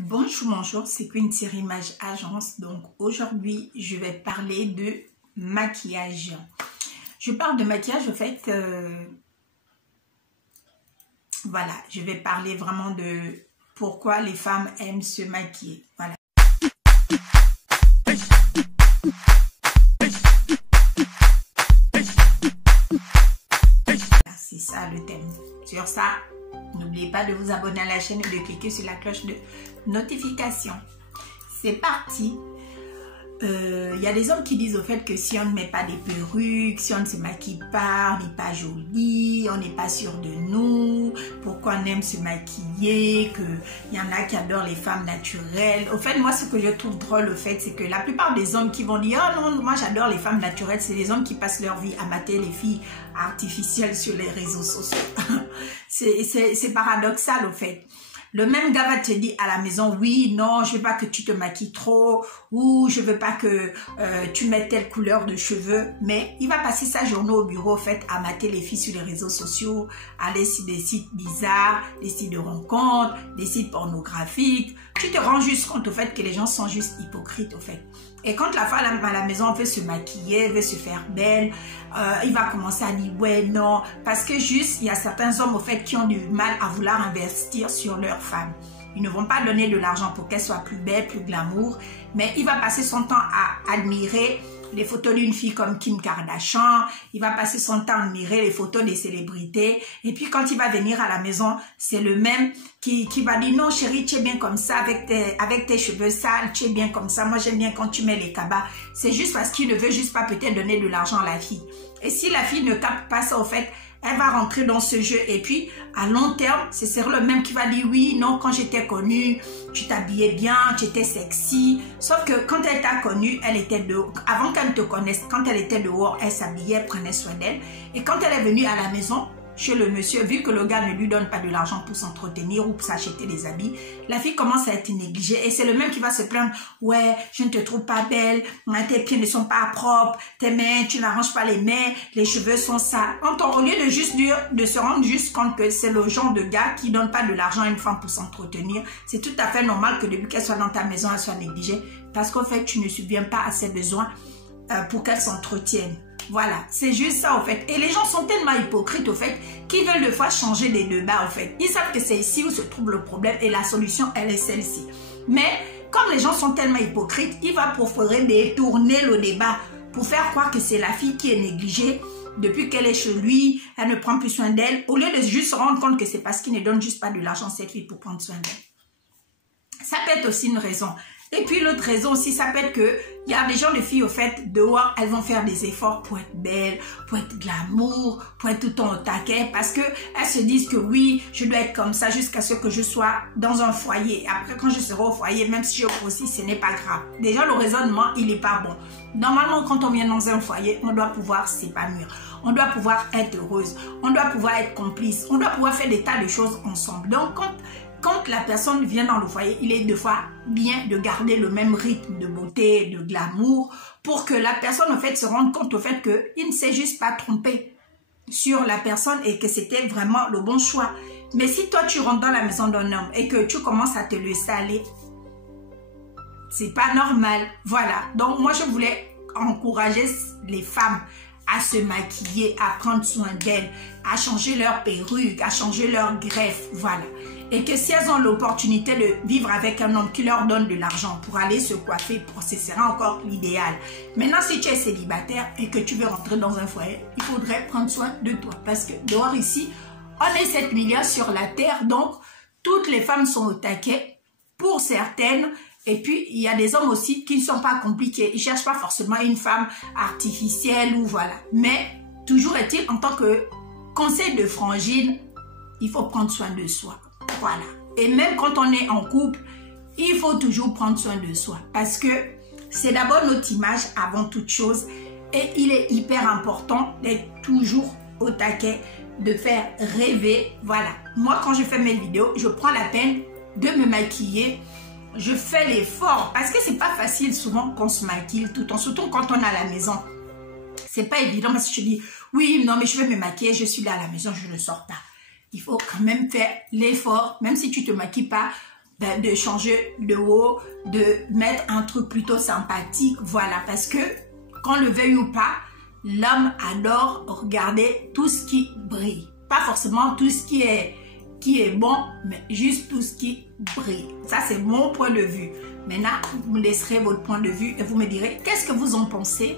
Bonjour, c'est Queen Thierry Image Agence. Donc aujourd'hui, je vais parler de maquillage. Je parle de maquillage, en fait, voilà, je vais parler vraiment de pourquoi les femmes aiment se maquiller. Voilà. C'est ça le thème. Sur ça, n'oubliez pas de vous abonner à la chaîne et de cliquer sur la cloche de notification. C'est parti. Il y a des hommes qui disent au fait que si on ne met pas des perruques, si on ne se maquille pas, on n'est pas joli, on n'est pas sûr de nous, pourquoi on aime se maquiller, qu'il y en a qui adorent les femmes naturelles. Au fait, moi, ce que je trouve drôle, au fait, c'est que la plupart des hommes qui vont dire « Oh non, moi j'adore les femmes naturelles », c'est les hommes qui passent leur vie à mater les filles artificielles sur les réseaux sociaux. C'est paradoxal, au fait. Le même gars va te dire à la maison, oui, non, je veux pas que tu te maquilles trop, ou je veux pas que tu mettes telle couleur de cheveux, mais il va passer sa journée au bureau, en fait, à mater les filles sur les réseaux sociaux, aller sur des sites bizarres, des sites de rencontres, des sites pornographiques. Tu te rends juste compte, au fait, que les gens sont juste hypocrites, au fait. Et quand la femme à la maison veut se maquiller, veut se faire belle, il va commencer à dire ouais, non. Parce que juste, il y a certains hommes au fait qui ont du mal à vouloir investir sur leur femme. Ils ne vont pas donner de l'argent pour qu'elle soit plus belle, plus glamour. Mais il va passer son temps à admirer les photos d'une fille comme Kim Kardashian. Il va passer son temps à admirer les photos des célébrités. Et puis quand il va venir à la maison, c'est le même qui va dire non chérie, tu es bien comme ça avec tes cheveux sales, tu es bien comme ça. Moi j'aime bien quand tu mets les cabas. C'est juste parce qu'il ne veut juste pas peut-être donner de l'argent à la fille. Et si la fille ne capte pas ça au fait, elle va rentrer dans ce jeu et puis à long terme, c'est le même qui va dire oui, non, quand j'étais connue, tu t'habillais bien, tu étais sexy. Sauf que quand elle t'a connue, elle était dehors. Avant qu'elle te connaisse, quand elle était dehors, elle s'habillait, elle prenait soin d'elle. Et quand elle est venue à la maison, chez le monsieur, vu que le gars ne lui donne pas de l'argent pour s'entretenir ou pour s'acheter des habits, la fille commence à être négligée. Et c'est le même qui va se plaindre, ouais, je ne te trouve pas belle, tes pieds ne sont pas propres, tes mains, tu n'arranges pas les mains, les cheveux sont sales. Au lieu de juste dire, de se rendre juste compte que c'est le genre de gars qui donne pas de l'argent à une femme pour s'entretenir, c'est tout à fait normal que depuis qu'elle soit dans ta maison, elle soit négligée. Parce qu'en fait, tu ne subviens pas à ses besoins pour qu'elle s'entretienne. Voilà, c'est juste ça, au fait. Et les gens sont tellement hypocrites, au fait, qu'ils veulent des fois changer des débats, au fait. Ils savent que c'est ici où se trouve le problème et la solution, elle est celle-ci. Mais, comme les gens sont tellement hypocrites, il va préférer détourner le débat pour faire croire que c'est la fille qui est négligée depuis qu'elle est chez lui, elle ne prend plus soin d'elle, au lieu de juste se rendre compte que c'est parce qu'il ne donne juste pas de l'argent à cette fille pour prendre soin d'elle. Ça peut être aussi une raison. Et puis l'autre raison aussi, ça peut être que il y a des gens de filles au fait dehors, elles vont faire des efforts pour être belles, pour être glamour, pour être tout le temps au taquet, parce que elles se disent que oui, je dois être comme ça jusqu'à ce que je sois dans un foyer. Après, quand je serai au foyer, même si je grossis, ce n'est pas grave. Déjà, le raisonnement, il n'est pas bon. Normalement, quand on vient dans un foyer, on doit pouvoir s'épanouir. On doit pouvoir être heureuse. On doit pouvoir être complice. On doit pouvoir faire des tas de choses ensemble. Donc, quand la personne vient dans le foyer, il est des fois bien de garder le même rythme de beauté, de glamour, pour que la personne, en fait, se rende compte au fait qu'il ne s'est juste pas trompé sur la personne et que c'était vraiment le bon choix. Mais si toi, tu rentres dans la maison d'un homme et que tu commences à te laisser aller, c'est pas normal. Voilà. Donc, moi, je voulais encourager les femmes à se maquiller, à prendre soin d'elles, à changer leur perruque, à changer leur greffe, voilà. Et que si elles ont l'opportunité de vivre avec un homme qui leur donne de l'argent pour aller se coiffer, ce sera encore l'idéal. Maintenant, si tu es célibataire et que tu veux rentrer dans un foyer, il faudrait prendre soin de toi. Parce que dehors ici, on est 7 milliards sur la terre, donc toutes les femmes sont au taquet, pour certaines. Et puis, il y a des hommes aussi qui ne sont pas compliqués. Ils ne cherchent pas forcément une femme artificielle ou voilà. Mais, toujours est-il, en tant que conseil de frangine, il faut prendre soin de soi. Voilà. Et même quand on est en couple, il faut toujours prendre soin de soi. Parce que c'est d'abord notre image avant toute chose. Et il est hyper important d'être toujours au taquet, de faire rêver. Voilà. Moi, quand je fais mes vidéos, je prends la peine de me maquiller. Je fais l'effort parce que c'est pas facile souvent qu'on se maquille tout le temps, surtout quand on est à la maison. C'est pas évident parce que je dis oui, non, mais je vais me maquiller, je suis là à la maison, je ne sors pas. Il faut quand même faire l'effort, même si tu te maquilles pas de changer de haut, de mettre un truc plutôt sympathique. Voilà, parce que, qu'on le veuille ou pas, l'homme adore regarder tout ce qui brille. Pas forcément tout ce qui est bon, mais juste tout ce qui brille. Ça, c'est mon point de vue. Maintenant, vous me laisserez votre point de vue et vous me direz qu'est-ce que vous en pensez.